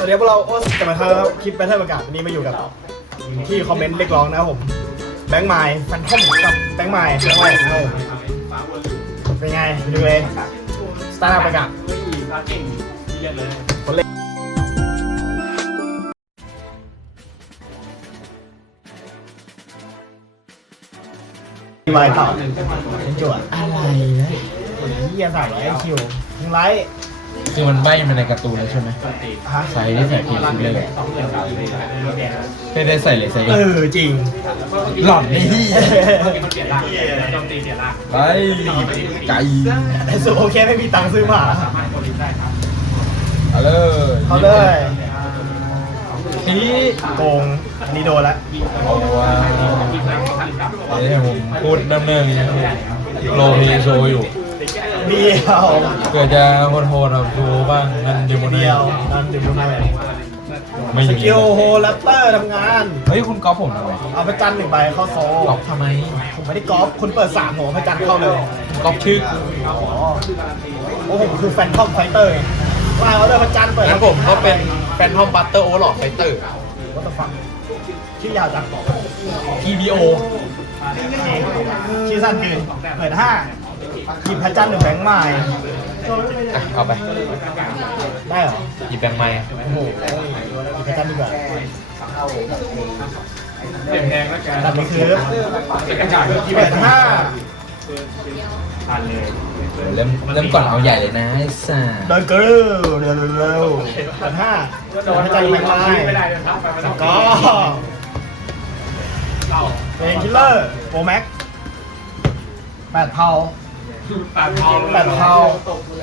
สวัสดีพวกเราโอ้จะมาทำคลิปแบทเทิลประกาศวันนี้มาอยู่กับที่คอมเมนต์เรียกร้องนะครับผม แบงค์ไมล์ฟันทอมกับแบงค์ไมล์แบงค์ไมล์เป็นไงไปดูเลยสตาร์ทประกาศคนเล่นมีไวต่อนจวดอะไรนะเฮียใส่ไอคิวมึงไลท์ คือมันใบ้มาในการ์ตูนแล้วใช่ไหมฮะใส่ได้ใส่ผิดเลยไม่ได้ใส่เลยใส่เออจริง หล่อนนี่ไปไก่แต่สุโอเคไม่มีตังค์ซื้อหมาเอาเลยเขาเลยนี่โกงอันนี้โดนละเอาว่าเดี๋ยวให้ผมพูดดำเนินอย่างนี้โลมีโชว์อยู่ เดียวเกิดจะโหดๆเอาโชว์บ้างนั่นเดโมเนเดียวนั่นดื่มน้ำไม่สมีกิลโฮแรปเตอร์ทำงาน เฮ้ย คุณก๊อฟผมทำไมเอาไปจันหนึ่งใบเข้าโซ่ก๊อฟทำไมผมไม่ได้กอล์ฟคุณเปิดสามผมเอาไปจันเข้าเลยก๊อฟชื่ออ๋อโอ้ผมคือแฟนทอมไฟเตอร์ไงว่าเอาเลยพระจันทร์เปิดงั้นผมก็เป็นแฟนทอมบัตเตอร์โอเวอร์ลอดไฟเตอร์วัตฟังชื่อยาวจัง PBO ชื่อสั้นเกินเปิดห้า หยิบพระจันทร์หรือแบงค์ไม้อะเอาไปได้เหรอหยิบแบงค์ไม้โอ้โหหยิบพระจันทร์ดีกว่าตัดไปคือเปิดห้าเริ่มเริ่มก่อนเอาใหญ่เลยนะไอ้สัสเดินกรูเร็วเร็วเปิดห้าโดนพระจันทร์แบงค์ไม้ก็เป็นคิลเลอร์โปรแม็กแปดเผา แปดเผาแปดเผา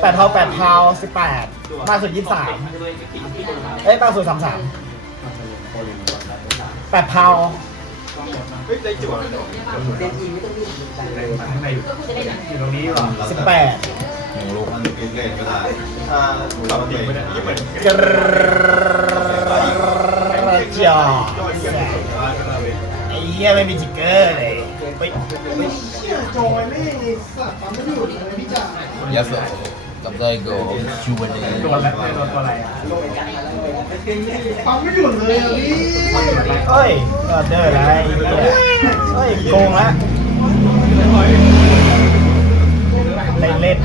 แปดเผาแปดเผาสิบแปดมากสุดยี่สิบสามเอ้ยมากสุดสามสามแปดเผาสิบแปดหนึ่งลูกมันกินเลนก็ได้ถ้าเราเก่งที่เหมือนกระจอกไอ้เหี้ยไม่มีจิกเกอร์เลยไปไม่เชื่โจอยไม่มีสัตว์ไม่หยุดเลยพี่จ๋า Yes sir กับได้ก็คิวเนโดนแล้วโดนตัวอะไรอะปั๊มไม่หยุดเลยอะพี่เฮ้ยก็เดออะไรเฮ้ยโกงละเล่นเล่น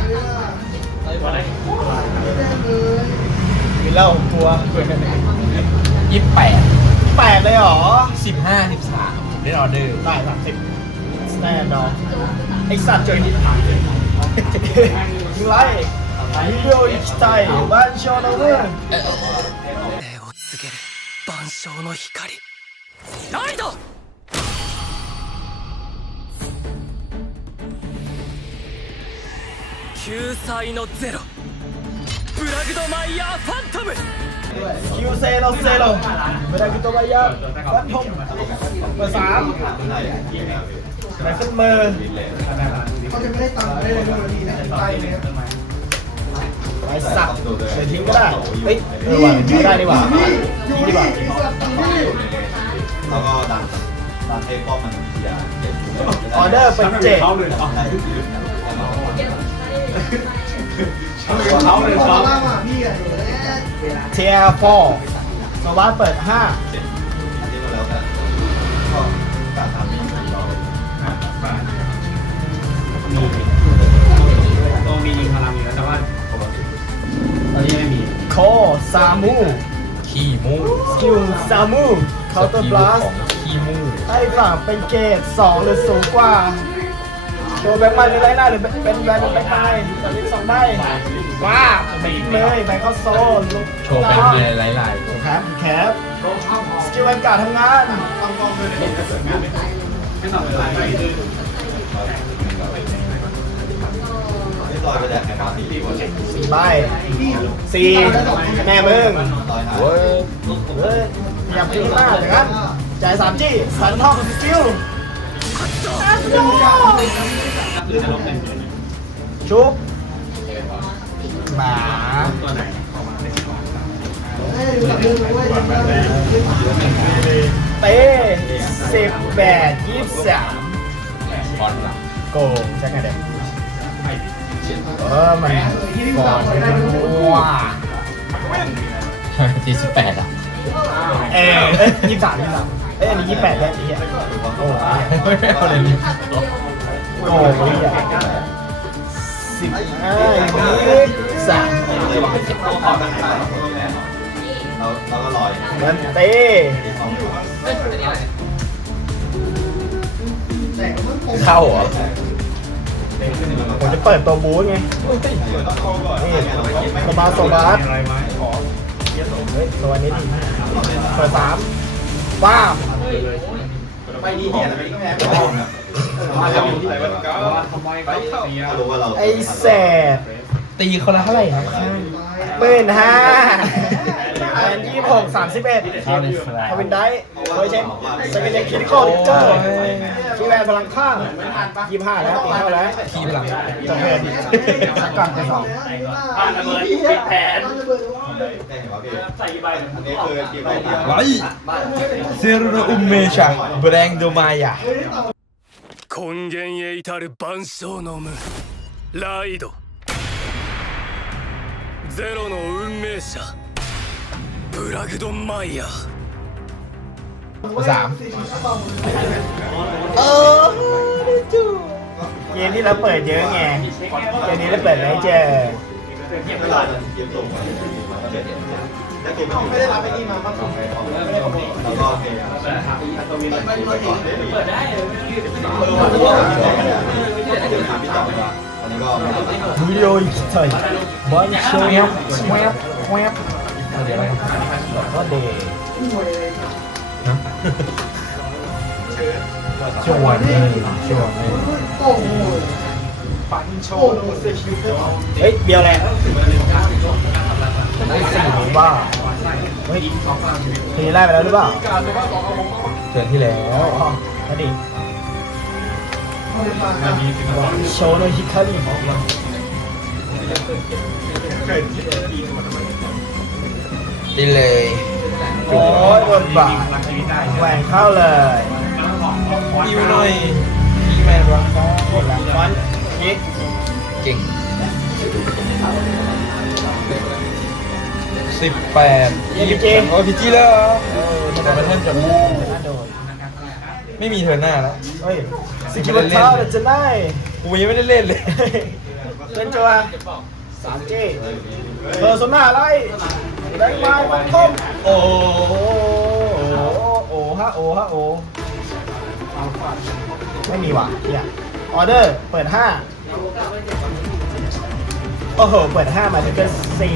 มีเล่าตัวยี่สิบแปดแปดเลยเหรอสิบห้าสิบ สามได้ออเดอร์ ได้สามสิบสแตนดอร์ไอสัตว์เจอที่ยิงไรฮิโรอิชิไตบ้านโชโนเวอร์ 礼を告げる万象の光ライド救済のゼロブラグドマイヤーファントム คิวเซโรเซโรเวลากิโตบายาวัดพงเบอร์สามไปขึ้นมือไปสักเดี๋ยวทิ้งก็ได้เฮ้ยเออว่ะเอาได้ดีกว่าทิ้งดีกว่าแล้วก็ดันดันให้ป้อมมันอย่าเก็บออเดอร์เป็นเจ็ดเขาเลยครับเทียร์โฟร์สวัสดเปิดห้าอันนี้ก็แล้วแต่ก็กามีเราตัวมียิงพลังอยู่แล้วแต่ว่าตอนนี้ไม่มีโคซามูขี้มูสกิลซามูเคาน์เตอร์บลัสขี้มูให้ฝั่งเป็นเกรด2หรือสูงกว่า โชว์แบงค์มันเป็นไรหน้าหรือเป็นเป็นแบงค์เป็นแบงค์ไม้ตอนนี้สองใบว้าผมไม่เลยแบงค์เข้าโซ่ลุกโชว์แบงค์ไลายลายแคปแคปสกิลแวนการ์ดทำงานที่ต่อยไปแดกในมาสี่ดีกว่าสี่ใบสี่แม่มึงต่อยหายเว้ยเฮ้ยอย่าพิมพ์มากอย่างนั้นจ่ายสามจี้สันทองสกิล ชุบหมาตัวไหนเต้สิบแปดยี่สิบสามบอลโกงใช่ไงเด็กเออมันก่อนมันว่าชสี่สิบแปดอะเอ้ยยี่สิบสามยี่สิบสามเอ้ยอันนี้ยี่สิบแปดแล้วไอ้เหี้ยโอ้โหไม่เอาเลยนี่ โอ้โหเหี้ยสิบห้ายี่สามเลยว่าเราเราก็ลอยมันเต้เข้าเหรอผมจะเปิดตัวบูธไงนี่โซบาสบาสเฮ้ยตัวนี้ดิเปิดสามว้าไปดีเนี่ยแต่ไม่แพ้ ไอ้แสบตีคนละเท่าไหร่ครับหมื่นห้าแอนยี่หกสามสิบเอ็ดทวินได้โดยเช็คสกิลเช็คคิดคอร์เจอร์คีแวนพลังข้างยี่ห้าแล้วตีเข้าแล้วทีไปหลังจบเทินชักก่อนไปสองผ่านระเบิดปิดแผนใส่กี่ใบอันนี้คือทีมไรเดียวไว้เซรุอุมเมชาแบรงโดมายา 根源へ至る万象の無ライドゼロの運命者ブラグドンマイヤー สาม เกมที่เราเปิดเยอะไงเกมนี้เราเปิดไม่เจอ ไม่รอดเกมส่งมามันก็เด็ดแต่ตัวไม่ได้รับไปนี่มาบ้างแล้วก็โอ เปิดได้เออวันนี้ก็เดี๋ยวถามพี่ต่อว่าอันนี้ก็วิดีโออีกเท่าไหร่บอลโชว์แวแวบแวเดี๋ยวอะไรครับก็เดย์ชวนเลยชวนเลยเฮ้ยเบียร์แหละสี่บ้าเฮ้ย ทีไล่ไปแล้วหรือเปล่าเดือนที่แล้วอ๋อมาดิโชว์โนฮิคาริตีเลยโอ้ยโดนบ่าแหวนเข้าเลยยิวหน่อยยิงแมนวะวันยิกเก่ง สิบแปดยี่สิบโอ้พีจีแล้วเหรอเออทำไมเท่นจะน่าโดนไม่มีเธอหน้าแล้วเฮ้ยสกิลเท้าเดี๋ยวจะได้กูยังไม่ได้เล่นเลยเล่นจัวสามเจเพอร์โซน่าอะไรแบงค์ไม้ฟันทอมโอ้โอ้โหโอ้ฮะโอ้ฮะโอ้ไม่มีว่ะเนี่ยออเดอร์เปิดห้าโอ้โห เปิดห้ามาถึงเป็นสี่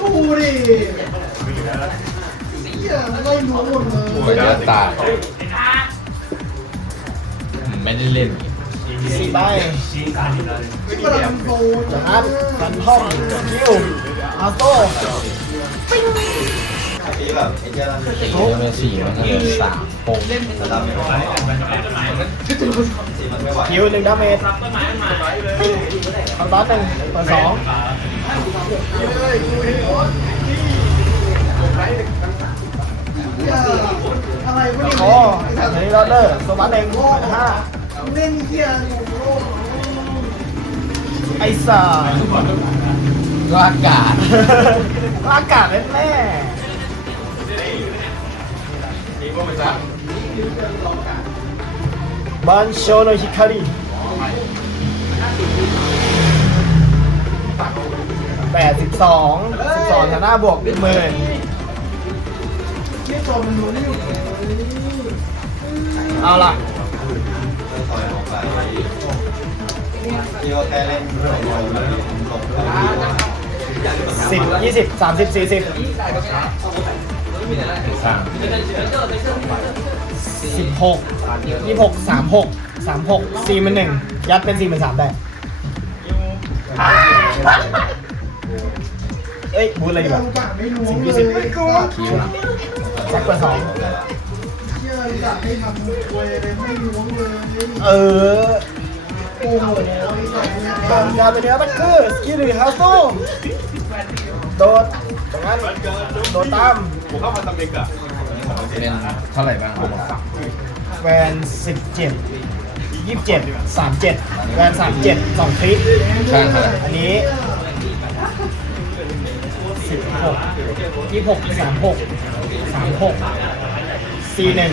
ปูดิสีอะตาไม่ได้เล่นสี่ใบจากนั้นฟันท่อมคิวอาโต้ทีแบบไอ้เจ้านั่นตีแล้วมาสี่มันก็เหลือสามหกระดับไม่ไหวสีมันไม่ไหวคิวหนึ่งดาเมจคาราบาหนึ่งเปิดสอง โอ้อันนี้ลอเลอร์โซบัสเองเปิดห้าไอ้สัสก็อากาศอากาศแน่แน่บันโชโนฮิคาริ แปดสิบสองสิบสองชนะบวกหมื่นเอาล่ะต่อยลงไปนี่ก็แค่เล่นลงลงลงสิบยี่สิบสามสิบสี่สิบสิบหกยี่หกสามหกสามหกสี่มันหนึ่งยัดเป็นสี่มันสามได้ เอ้ยบูทอะไรดีกว่าสิบยี่สิบคิวนะแจ็คเปิดสองเออโอ้โหการการเป็นเนื้อตักคือสกิลหรือฮาโซ่โดดจากนั้นโดดตามผมเข้ามาทำเด็กอะเป็นเท่าไหร่บ้างครับแวนสิบเจ็ดยี่สิบเจ็ดสามเจ็ดแวนสามเจ็ดสองคลิปข้างเท่าไหร่อันนี้ สิบหกยี่หกสามหกสามหกสี่หนึ่ง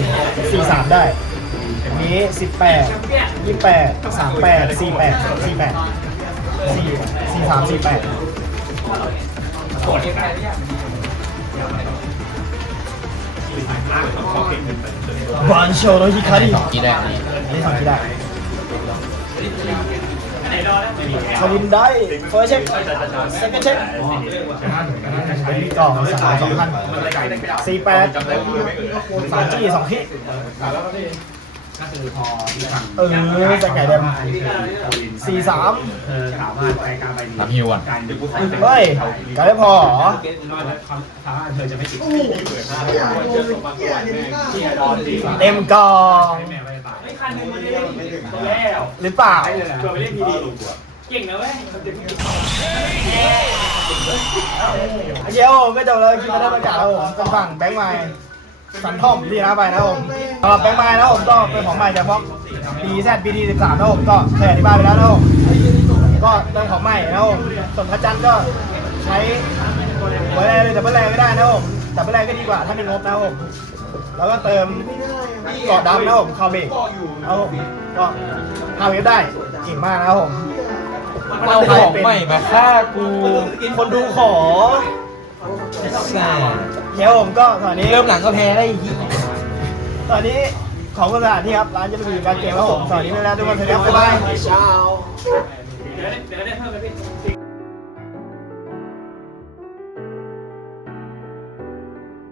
สี่สามได้อันนี้สิบแปดยี่แปดสามแปดสี่แปดสี่แปดสี่สี่สามสี่แปดบานโชโรฮิคาริสองที่แรกนี่อันนี้สองที่ได้ คารินได้เฟิร์สเช็คเซ็กเช็คเป็นกล่องสามสองพันสี่แปดสามจี้สองที่ก็คือพอที่สั่งเออจะไก่เดิมสี่สามเออถามว่าไปการไปทำฮิวอะการดึงเฮ้ยไก่ไม่พอเหรอถามว่าเธอจะไม่ติดเต็มกล่องแม่ไม่ตายไม่คันหนึ่งมันเลยแล้วหรือเปล่า เก่งนะเว้ยเดี๋ยวก็จบแล้วคิดมาได้ประกาศแล้วผมจะฝั่งแบงค์ไมล์สันทอมที่นะไปนะผมสำหรับแบงค์ไมล์นะผมก็เป็นของใหม่เฉพาะ BZ BD 13นะผมก็เคยอธิบายไปแล้วนะผมก็เป็นของใหม่นะผมส่วนพระจันทร์ก็ใช้หัวแรงเลยดับเบิลแรงก็ได้นะผมดับเบิลแรงก็ดีกว่าถ้ามีงบนะผมแล้วก็เติมเกาะดำนะผมคาเบกนะผมก็คาเวฟได้เก่งมากนะครับผม มันเอาของใหม่มาฆ่ากูคนดูขอแซ่เดี๋ยวผมก็ตอนนี้เริ่มหลังก็แพ้ได้อีกตอนนี้ของสถานที่ครับร้านจะไปอยู่การเกมครับผมตอนนี้ไปแล้วทุกคนสวัสดีครับบ๊ายบาย